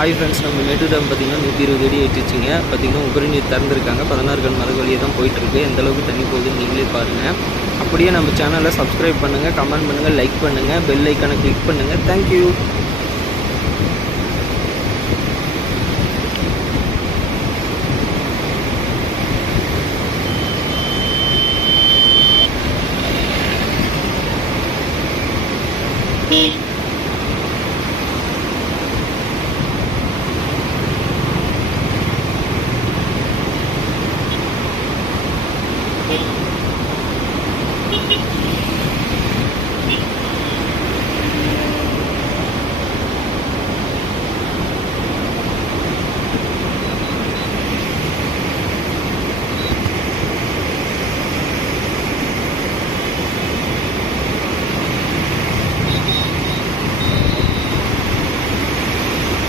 Hi friends, நம்ம Mettur dam பார்த்திங்கன்னா 120 அடி ஏற்றிச்சிங்க. பார்த்திங்கன்னா உபரி நீர் திறந்துருக்காங்க. 16 கண் மரகு வழியாக தான் போயிட்டுருக்கு. எந்தளவுக்கு தண்ணி போகுதுன்னு நீங்களே பாருங்கள். அப்படியே நம்ம சேனலை சப்ஸ்கிரைப் பண்ணுங்கள், கமெண்ட் பண்ணுங்கள், லைக் பண்ணுங்கள், பெல் ஐக்கானை கிளிக் பண்ணுங்கள். தேங்க்யூ.